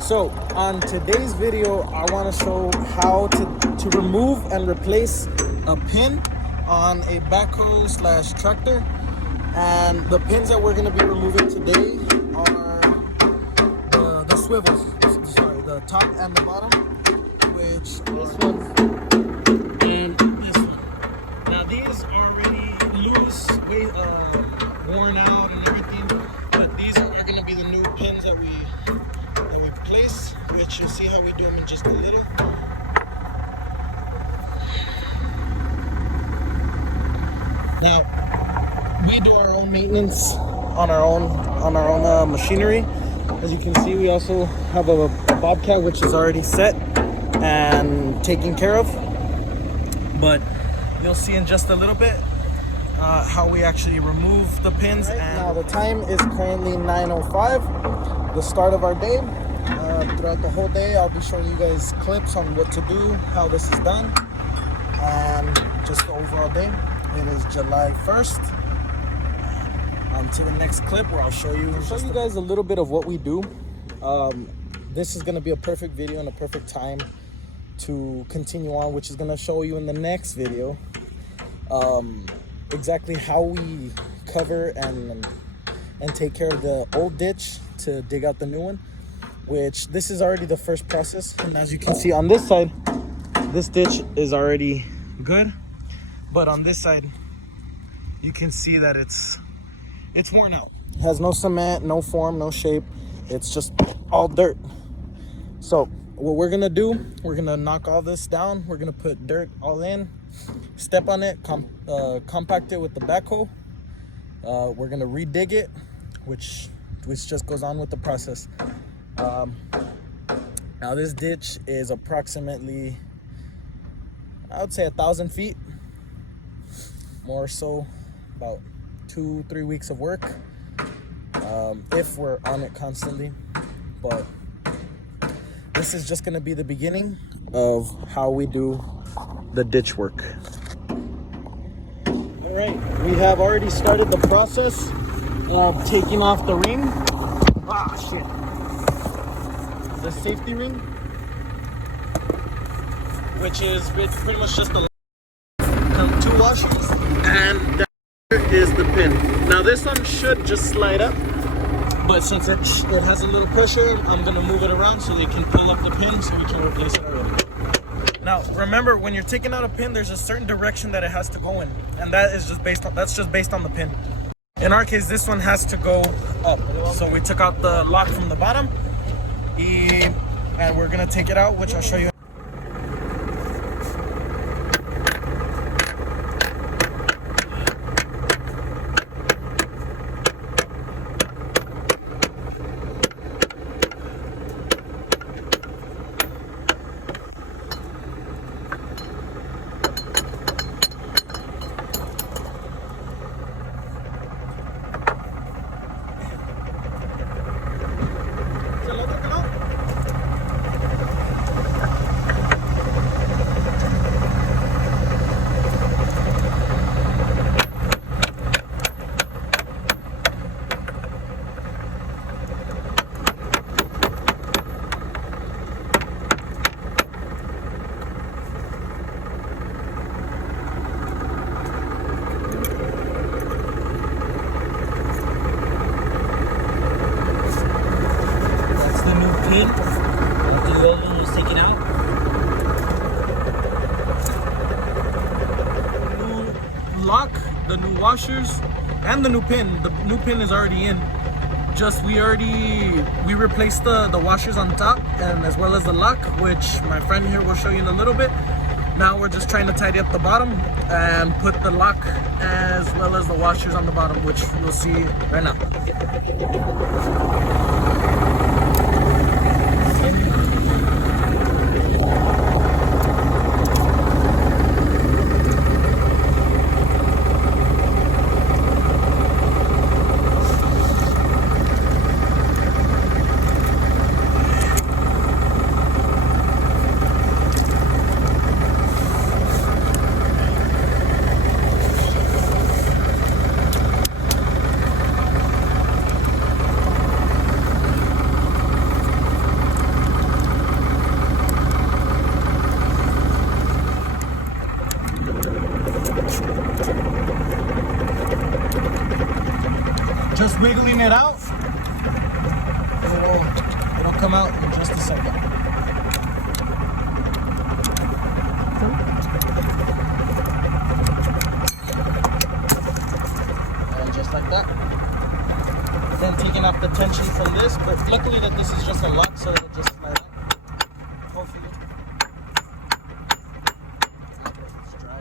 So on today's video, I want to show how to remove and replace a pin on a backhoe slash tractor. And the pins that we're going to be removing today are the swivels, sorry, the top and the bottom, which this one and this one. Now these are already loose, worn out and everything, but these are going to be the new pins that we place, which you'll see how we do them in just a little. Now we do our own maintenance on our own machinery. As you can see, we also have a bobcat which is already set and taken care of, but you'll see in just a little bit how we actually remove the pins. Right, and now the time is currently 9:05, the start of our day. Throughout the whole day, I'll be showing you guys clips on what to do, how this is done, and just the overall day. It is July 1st. On to the next clip where I'll show you guys a little bit of what we do. This is going to be a perfect video and a perfect time to continue on, which is going to show you in the next video exactly how we cover and take care of the old ditch to dig out the new one, which this is already the first process. And as you can see on this side, this ditch is already good, but on this side you can see that it's worn out. It has no cement, no form, no shape. It's just all dirt. So what we're gonna do, we're gonna knock all this down. We're gonna put dirt all in, step on it, compact it with the backhoe. We're gonna redig it, which just goes on with the process. Now this ditch is approximately, I would say 1,000 feet, more so, about 2-3 weeks of work, if we're on it constantly. But this is just going to be the beginning of how we do the ditch work. All right, we have already started the process of taking off the ring. The safety ring, which is pretty much just the 2 washers, and that is the pin. Now this one should just slide up, but since it has a little pusher, I'm gonna move it around so they can pull up the pin so we can replace it already. Now remember, when you're taking out a pin, there's a certain direction that it has to go in, and that's just based on the pin. In our case, this one has to go up, so we took out the lock from the bottom, and we're gonna take it out, which I'll show you. After the old one was taken out, new lock, the new washers, and the new pin. The new pin is already in. We replaced the washers on top, and as well as the lock, which my friend here will show you in a little bit. Now we're just trying to tidy up the bottom and put the lock as well as the washers on the bottom, which you'll see right now. come out in just a second. And just like that. Then taking off the tension from this, but luckily that this is just a lock, so it'll just slide out. Hopefully. It's dry.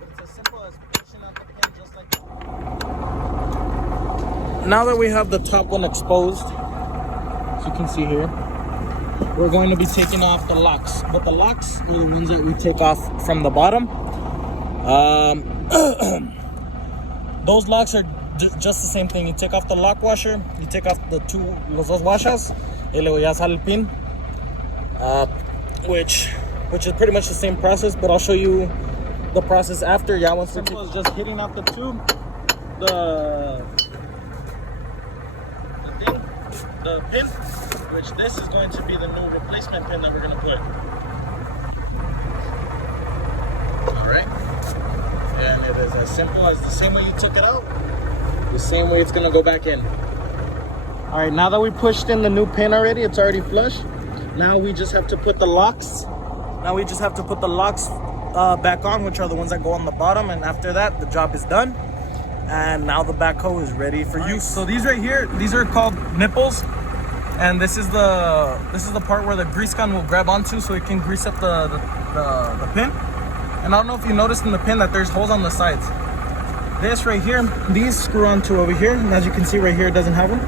It's as simple as pushing out the pin just like that. Now that we have the top one exposed, as you can see here, we're going to be taking off the locks. But the locks are the ones that we take off from the bottom. Those locks are just the same thing. You take off the lock washer, you take off los dos washers, y luego ya sale el pin, which is pretty much the same process, but I'll show you the process after. Yeah, once simple is just hitting off the tube, the pin, which this is going to be the new replacement pin that we're gonna put. All right. And it is as simple as the same way you took it out, the same way it's gonna go back in. All right, now that we pushed in the new pin already, it's already flush. Now we just have to put the locks. Back on, which are the ones that go on the bottom. And after that, the job is done. And now the backhoe is ready for use. So these right here, these are called nipples. And this is the part where the grease gun will grab onto, so it can grease up the pin. And I don't know if you noticed in the pin that there's holes on the sides. This right here, these screw onto over here, and as you can see right here, it doesn't have them.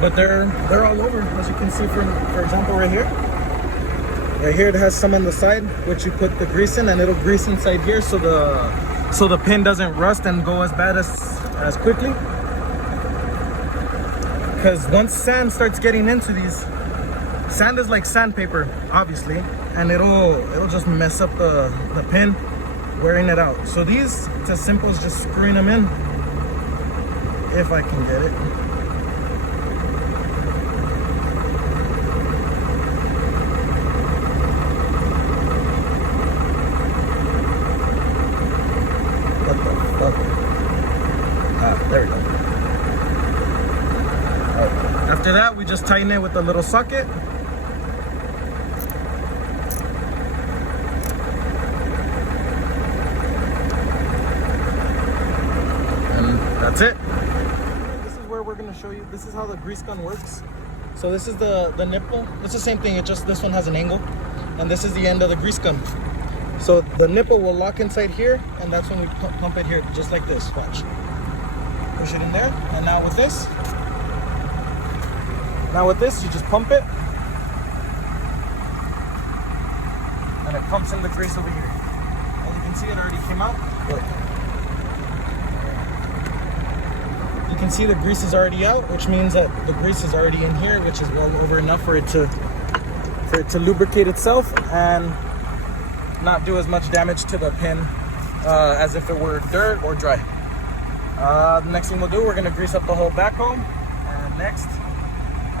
But they're all over, as you can see for example right here. Right here it has some on the side, which you put the grease in, and it'll grease inside here so the pin doesn't rust and go as bad as quickly. Because once sand starts getting into these, sand is like sandpaper, obviously, and it'll just mess up the pin, wearing it out. So these, it's as simple as just screwing them in, if I can get it. What the fuck? Ah, there we go. After that, we just tighten it with a little socket. That's it. This is where we're going to show you. This is how the grease gun works. So this is the nipple. It's the same thing. It just, this one has an angle. And this is the end of the grease gun. So the nipple will lock inside here. And that's when we pump it here, just like this. Watch. Push it in there. And now with this, you just pump it. And it pumps in the grease over here. As you can see, it already came out. Look. You can see the grease is already out, which means that the grease is already in here, which is well over enough for it to lubricate itself and not do as much damage to the pin as if it were dirt or dry. The next thing we'll do, we're going to grease up the whole backhoe, and next,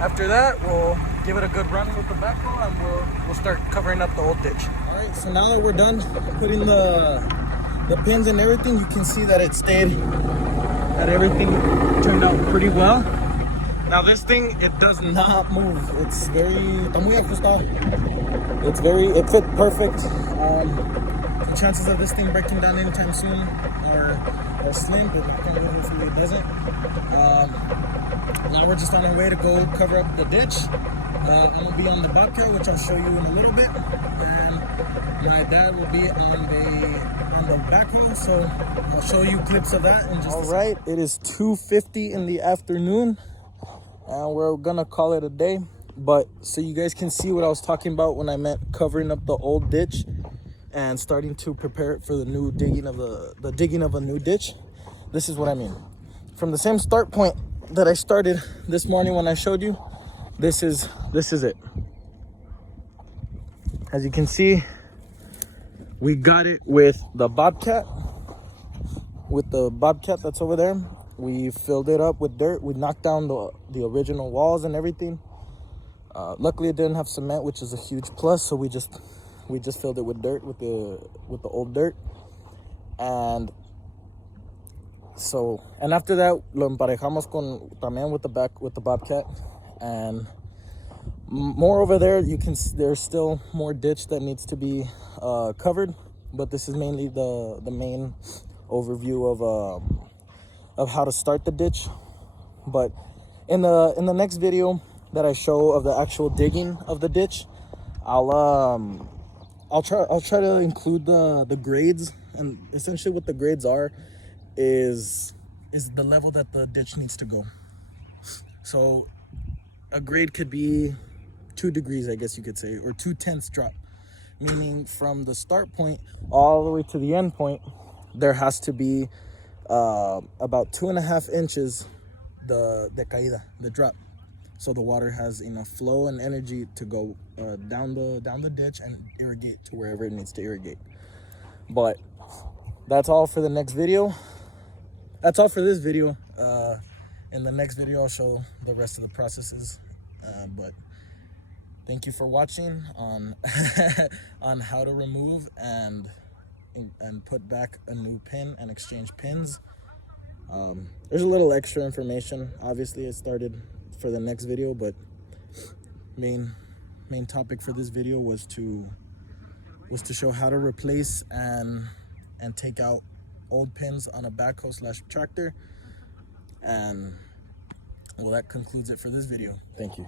after that, we'll give it a good run with the backhoe, and we'll start covering up the old ditch. All right, so now that we're done putting the pins and everything, you can see that it stayed. That everything turned out pretty well. Now this thing, it does not move. It's está muy ajustado. It fit perfect. The chances of this thing breaking down anytime soon are slim, but hopefully it doesn't. Now we're just on our way to go cover up the ditch. I'm gonna be on the bobcat, which I'll show you in a little bit, and my dad will be on the backhoe, so I'll show you clips of that in just a second. All right, it is 2:50 in the afternoon, and we're gonna call it a day. But so you guys can see what I was talking about when I meant covering up the old ditch and starting to prepare it for the new digging of the digging of a new ditch. This is what I mean. From the same start point that I started this morning when I showed you, this is it. As you can see, we got it with the bobcat. With the bobcat that's over there, we filled it up with dirt. We knocked down the original walls and everything. Luckily, it didn't have cement, which is a huge plus. So we just filled it with dirt, with the old dirt, and So, and after that, lo emparejamos también with the bobcat, and more over there. There's still more ditch that needs to be covered, but this is mainly the main overview of how to start the ditch. But in the next video that I show of the actual digging of the ditch, I'll try to include the grades, and essentially what the grades are is the level that the ditch needs to go. So a grade could be 2 degrees, I guess you could say, or 2/10 drop, meaning from the start point all the way to the end point, there has to be about 2.5 inches the caída, the drop, so the water has enough flow and energy to go down the ditch and irrigate to wherever it needs to irrigate. But that's all for the next video. That's all for this video. In the next video, I'll show the rest of the processes. But thank you for watching on on how to remove and put back a new pin and exchange pins. There's a little extra information. Obviously, it started for the next video, but main topic for this video was to show how to replace and take out old pins on a backhoe / tractor. And well, that concludes it for this video. Thank you.